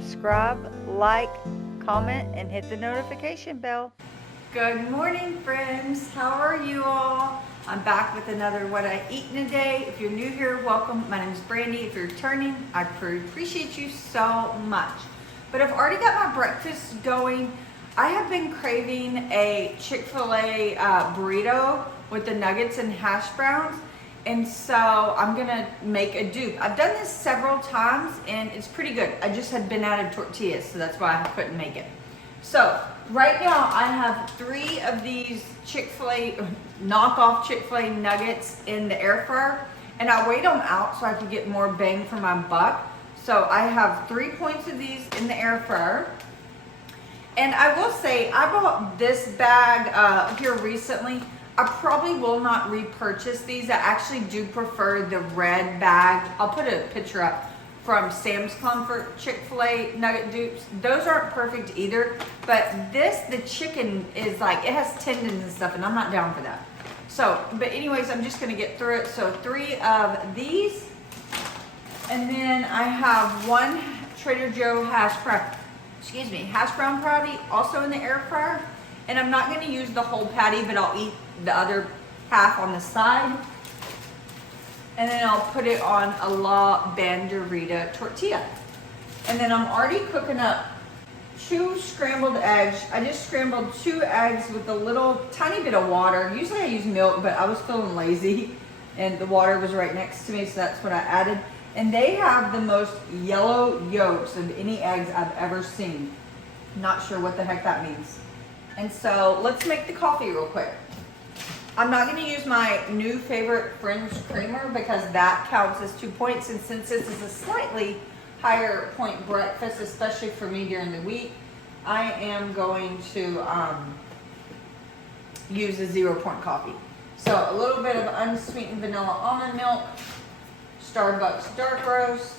subscribe, like, comment, and hit the notification bell. Good morning, friends. How are you all? I'm back with another What I Eat in a Day. If you're new here, welcome. My name is Brandy. If you're returning, I appreciate you so much. But I've already got my breakfast going. I have been craving a Chick-Fil-A burrito with the nuggets and hash browns. And so I'm gonna make a dupe. I've done this several times and it's pretty good. I just had been out of tortillas, so that's why I couldn't make it. So right now I have 3 of these Chick-fil-A, knockoff Chick-fil-A nuggets in the air fryer, and I weighed them out so I could get more bang for my buck. So I have 3 points of these in the air fryer. And I will say, I bought this bag here recently. I probably will not repurchase these. I actually do prefer the red bag. I'll put a picture up from Sam's Club for Chick-fil-A nugget dupes. Those aren't perfect either, but this, the chicken is like, it has tendons and stuff, and I'm not down for that. So, but anyways, I'm just gonna get through it. So 3 of these, and then I have 1 Trader Joe hash brown patty, also in the air fryer. And I'm not gonna use the whole patty, but I'll eat the other half on the side. And then I'll put it on a La Banderita tortilla. And then I'm already cooking up 2 scrambled eggs. I just scrambled 2 eggs with a little tiny bit of water. Usually I use milk, but I was feeling lazy and the water was right next to me, so that's what I added. And they have the most yellow yolks of any eggs I've ever seen. Not sure what the heck that means. And so let's make the coffee real quick. I'm not going to use my new favorite French creamer because that counts as 2 points. And since this is a slightly higher point breakfast, especially for me during the week, I am going to use a 0 point coffee. So a little bit of unsweetened vanilla almond milk, Starbucks dark roast,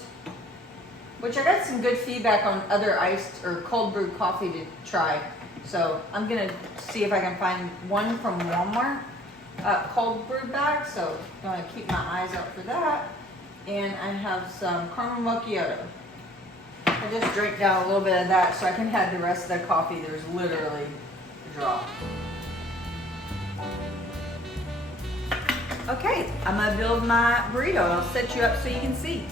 which I got some good feedback on other iced or cold brewed coffee to try. So I'm gonna see if I can find one from Walmart, cold brewed bag. So I'm gonna keep my eyes out for that. And I have some caramel macchiato. I just drank down a little bit of that so I can have the rest of the coffee. There's literally a drop. Okay, I'm gonna build my burrito. I'll set you up so you can see.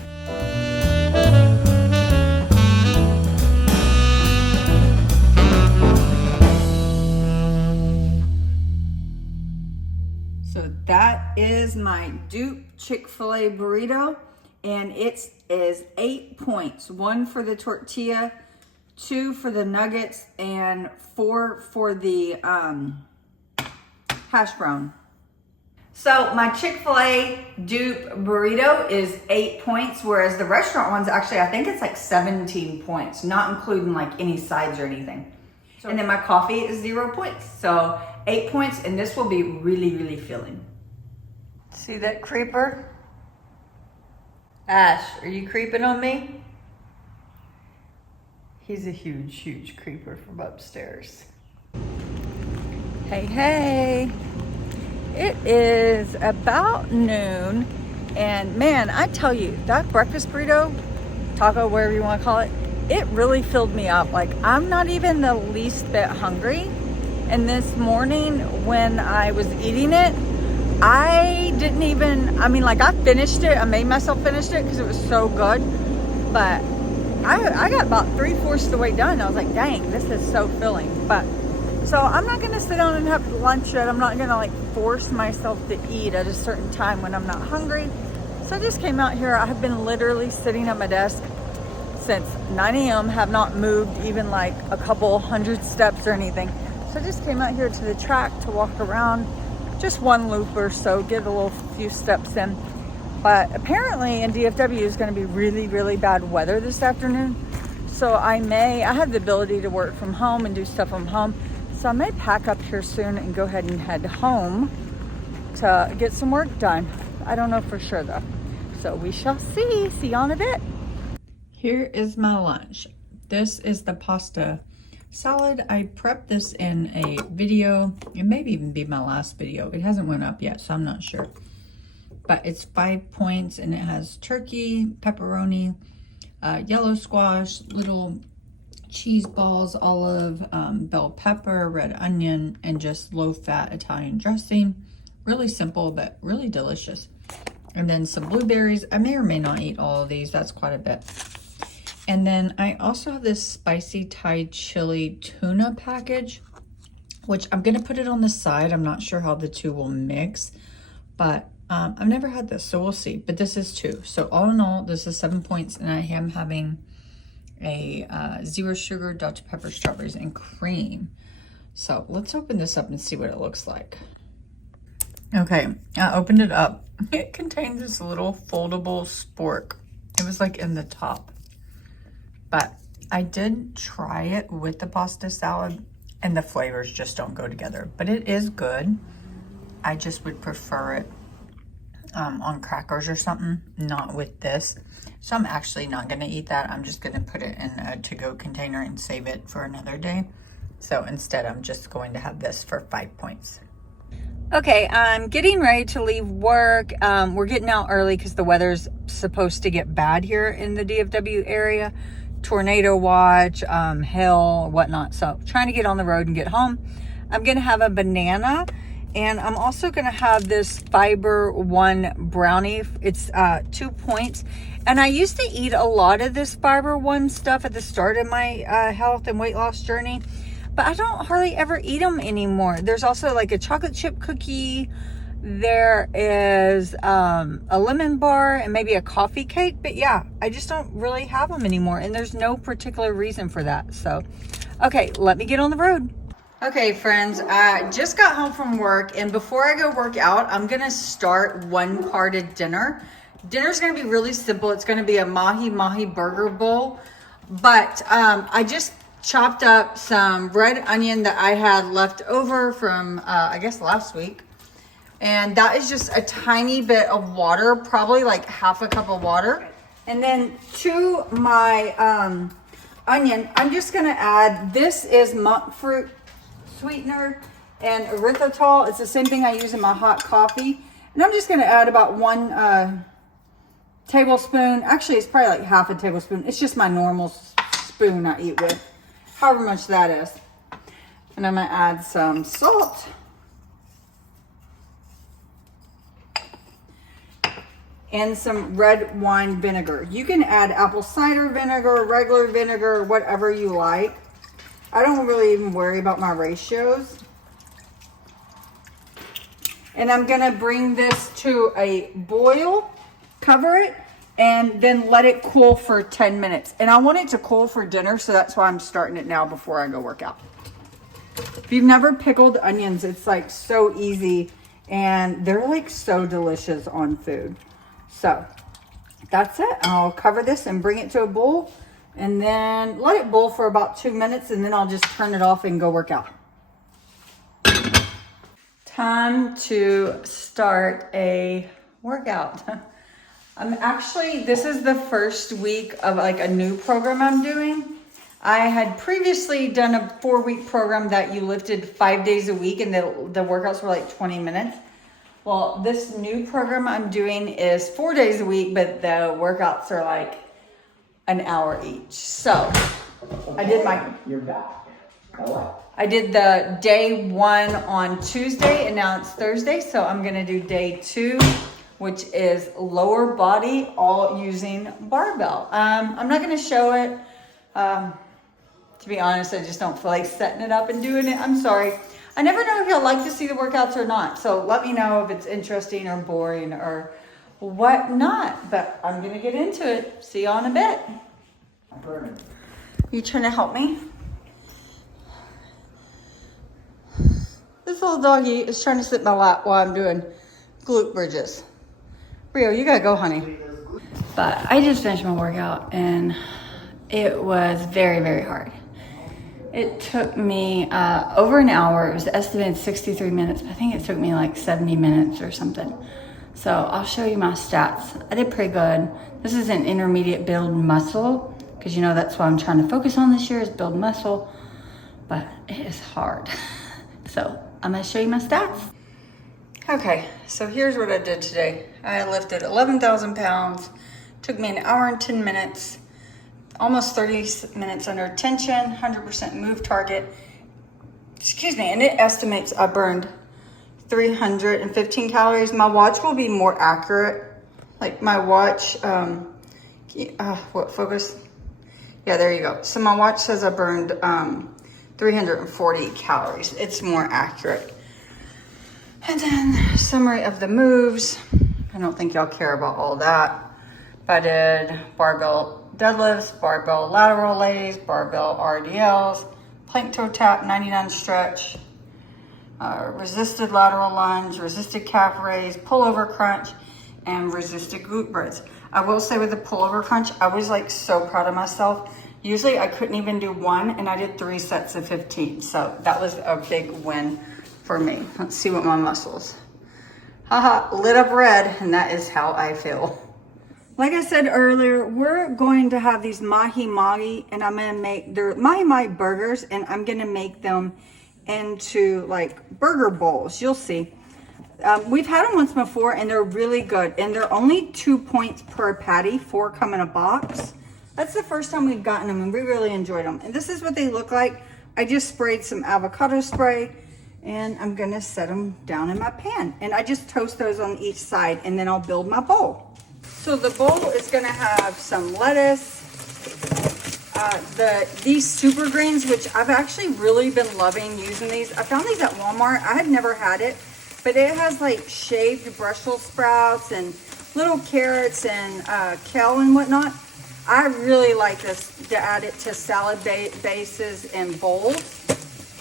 So that is my dupe Chick-fil-A burrito, and it is 8 points. 1 for the tortilla, 2 for the nuggets, and 4 for the hash brown. So my Chick-fil-A dupe burrito is 8 points, whereas the restaurant one's actually, I think it's like 17 points, not including like any sides or anything. So, and then my coffee is 0 points. So 8 points, and this will be really, really filling. See that creeper? Ash, are you creeping on me? He's a huge, huge creeper from upstairs. Hey, hey. It is about noon, and man, I tell you, that breakfast burrito, taco, whatever you want to call it, it really filled me up. Like, I'm not even the least bit hungry. And this morning when I was eating it, I didn't even, I finished it. I made myself finish it because it was so good. But I got about 3/4 of the way done. I was like, dang, this is so filling. But so I'm not going to sit down and have lunch yet. I'm not going to like force myself to eat at a certain time when I'm not hungry. So I just came out here. I have been literally sitting at my desk since 9 a.m. have not moved even like a couple hundred steps or anything. So I just came out here to the track to walk around, just 1 loop or so, get a little few steps in. But apparently in DFW is going to be really, really bad weather this afternoon. So I have the ability to work from home and do stuff from home. So I may pack up here soon and go ahead and head home to get some work done. I don't know for sure though. So we shall see. See you in a bit. Here is my lunch. This is the pasta salad. I prepped this in a video. It may even be my last video. It hasn't went up yet, so I'm not sure. But it's 5 points, and it has turkey, pepperoni, yellow squash, little cheese balls, olive, bell pepper, red onion, and just low-fat Italian dressing. Really simple, but really delicious. And then some blueberries. I may or may not eat all of these. That's quite a bit. And then I also have this spicy Thai chili tuna package, which I'm going to put it on the side. I'm not sure how the two will mix, but I've never had this, so we'll see. But this is 2. So all in all, this is 7 points, and I am having a 0 sugar Dr. Pepper strawberries and cream. So let's open this up and see what it looks like. Okay, I opened it up. It contains this little foldable spork. It was like in the top. But I did try it with the pasta salad, and the flavors just don't go together. But it is good. I just would prefer it on crackers or something, not with this. So I'm actually not going to eat that. I'm just going to put it in a to-go container and save it for another day. So instead, I'm just going to have this for 5 points. Okay, I'm getting ready to leave work. We're getting out early because the weather's supposed to get bad here in the DFW area. Tornado watch, hail, whatnot. So trying to get on the road and get home. I'm going to have a banana. And I'm also going to have this Fiber One brownie. It's 2 points. And I used to eat a lot of this Fiber One stuff at the start of my health and weight loss journey. But I don't hardly ever eat them anymore. There's also like a chocolate chip cookie. There is a lemon bar and maybe a coffee cake. But yeah, I just don't really have them anymore. And there's no particular reason for that. So, okay, let me get on the road. Okay, friends, I just got home from work, and before I go work out, I'm going to start one part of dinner. Dinner's going to be really simple. It's going to be a Mahi Mahi burger bowl, but I just chopped up some red onion that I had left over from, I guess, last week, and that is just a tiny bit of water, probably like half a cup of water. And then to my onion, I'm just going to add, this is monk fruit sweetener and erythritol. It's the same thing I use in my hot coffee. And I'm just going to add about 1 tablespoon. Actually, it's probably like half a tablespoon. It's just my normal spoon I eat with, however much that is. And I'm going to add some salt. And some red wine vinegar. You can add apple cider vinegar, regular vinegar, whatever you like. I don't really even worry about my ratios. And I'm going to bring this to a boil, cover it, and then let it cool for 10 minutes. And I want it to cool for dinner, so that's why I'm starting it now before I go work out. If you've never pickled onions, it's like so easy, and they're like so delicious on food. So that's it. I'll cover this and bring it to a boil. And then let it boil for about 2 minutes, and then I'll just turn it off and go work out. Time to start a workout. This is the first week of like a new program I'm doing. I had previously done a 4-week program that you lifted 5 days a week, and the workouts were like 20 minutes. Well, this new program I'm doing is 4 days a week, but the workouts are like an hour each. So I did You're back. I did the day 1 on Tuesday, and now it's Thursday. So I'm going to do day 2, which is lower body, all using barbell. I'm not going to show it. To be honest, I just don't feel like setting it up and doing it. I'm sorry. I never know if you'll like to see the workouts or not. So let me know if it's interesting or boring or what not, but I'm gonna get into it. See you in a bit. You trying to help me? This little doggy is trying to sit in my lap while I'm doing glute bridges. Rio, you gotta go, honey. But I just finished my workout, and it was very, very hard. It took me over an hour. It was estimated 63 minutes, but I think it took me like 70 minutes or something. So I'll show you my stats. I did pretty good. This is an intermediate build muscle, because you know that's what I'm trying to focus on this year, is build muscle, but it is hard. So I'm gonna show you my stats. Okay, so here's what I did today. I lifted 11,000 pounds. Took me an hour and 10 minutes. almost 30 minutes under tension, 100% move target. Excuse me, and it estimates I burned 315 calories. My watch will be more accurate. Like my watch, what focus? Yeah, there you go. So my watch says I burned 340 calories. It's more accurate. And then summary of the moves. I don't think y'all care about all that. But I did barbell deadlifts, barbell lateral lays, barbell RDLs, plank toe tap, 99 stretch, resisted lateral lunge, resisted calf raise, pullover crunch, and resisted glute bridge. I will say with the pullover crunch, I was like so proud of myself. Usually I couldn't even do one, and I did 3 sets of 15. So that was a big win for me. Let's see what my muscles. Haha, lit up red, and that is how I feel. Like I said earlier, we're going to have these Mahi Mahi, and I'm gonna make, they're Mahi Mahi burgers, and I'm gonna make them into like burger bowls. You'll see. We've had them once before, and they're really good, and they're only 2 points per patty, 4 come in a box. That's the first time we've gotten them, and we really enjoyed them. And this is what they look like. I just sprayed some avocado spray, and I'm gonna set them down in my pan. And I just toast those on each side, and then I'll build my bowl. So the bowl is gonna have some lettuce, these super greens, which I've actually really been loving using these. I found these at Walmart. I had never had it, but it has like shaved Brussels sprouts and little carrots and kale and whatnot. I really like this to add it to salad bases and bowls.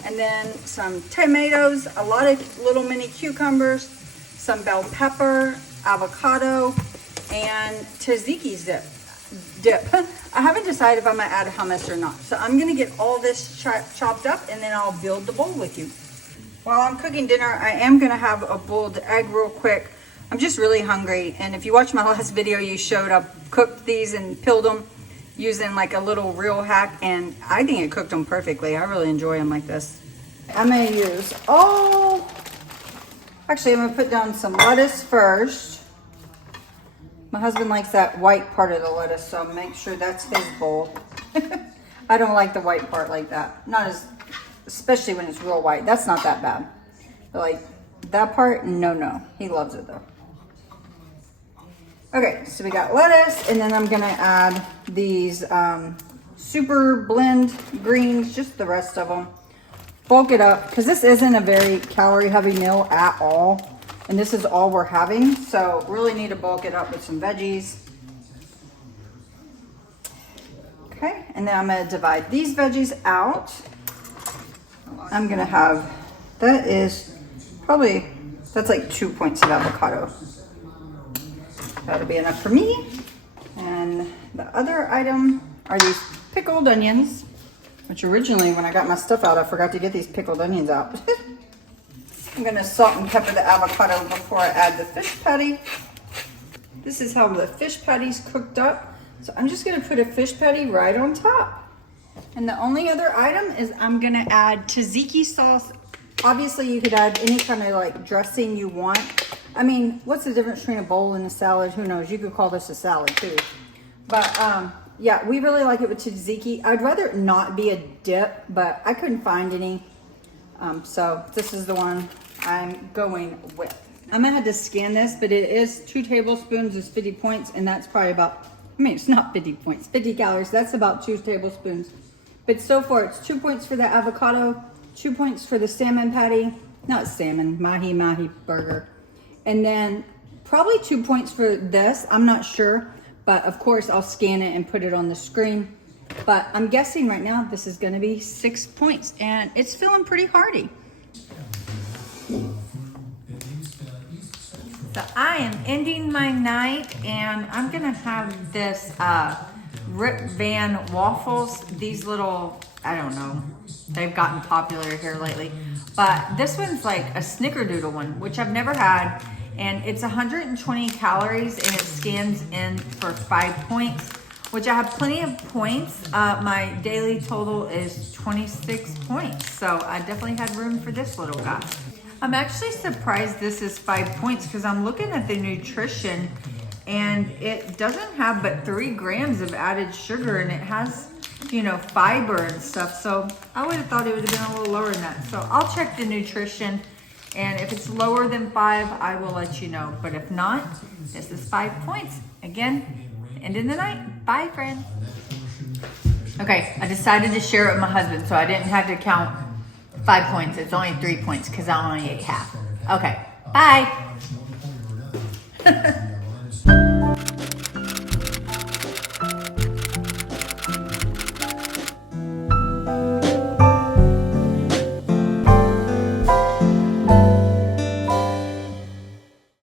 And then some tomatoes, a lot of little mini cucumbers, some bell pepper, avocado, and tzatziki dip. I haven't decided if I'm gonna add hummus or not. So I'm gonna get all this chopped up, and then I'll build the bowl with you. While I'm cooking dinner, I am gonna have a boiled egg real quick. I'm just really hungry. And if you watched my last video, you showed up, cooked these and peeled them using like a little reel hack. And I think it cooked them perfectly. I really enjoy them like this. I'm gonna use actually I'm gonna put down some lettuce first. My husband likes that white part of the lettuce, so make sure that's his bowl. I don't like the white part like that. Especially when it's real white. That's not that bad. But like that part, no. He loves it though. Okay, so we got lettuce, and then I'm gonna add these super blend greens, just the rest of them. Bulk it up, because this isn't a very calorie heavy meal at all. And this is all we're having, so really need to bulk it up with some veggies. Okay, and then I'm gonna divide these veggies out. I'm gonna have, that's like 2 points of avocado. That'll be enough for me. And the other item are these pickled onions, which originally when I got my stuff out, I forgot to get these pickled onions out. I'm gonna salt and pepper the avocado before I add the fish patty. This is how the fish patty's cooked up. So I'm just gonna put a fish patty right on top. And the only other item is I'm gonna add tzatziki sauce. Obviously you could add any kind of like dressing you want. I mean, what's the difference between a bowl and a salad? Who knows? You could call this a salad too. But yeah, we really like it with tzatziki. I'd rather it not be a dip, but I couldn't find any. So this is the one I'm going with. I'm gonna have to scan this, but it is 2 tablespoons is 50 points, and that's probably about, it's not 50 points, 50 calories. That's about 2 tablespoons. But so far it's 2 points for the avocado, 2 points for the salmon patty, not salmon, Mahi Mahi burger. And then probably 2 points for this, I'm not sure, but of course I'll scan it and put it on the screen. But I'm guessing right now this is gonna be 6 points, and it's feeling pretty hearty. So I am ending my night, and I'm gonna have this Rip Van waffles. These little, I don't know, they've gotten popular here lately. But this one's like a snickerdoodle one, which I've never had. And it's 120 calories, and it scans in for 5 points, which I have plenty of points. My daily total is 26 points. So I definitely had room for this little guy. I'm actually surprised this is 5 points, because I'm looking at the nutrition, and it doesn't have but 3 grams of added sugar, and it has, you know, fiber and stuff. So I would have thought it would have been a little lower than that. So I'll check the nutrition, and if it's lower than 5, I will let you know. But if not, this is 5 points. Again, end of the night. Bye, friend. Okay, I decided to share it with my husband, so I didn't have to count 5 points. It's only 3 points because I only ate half. Okay, bye.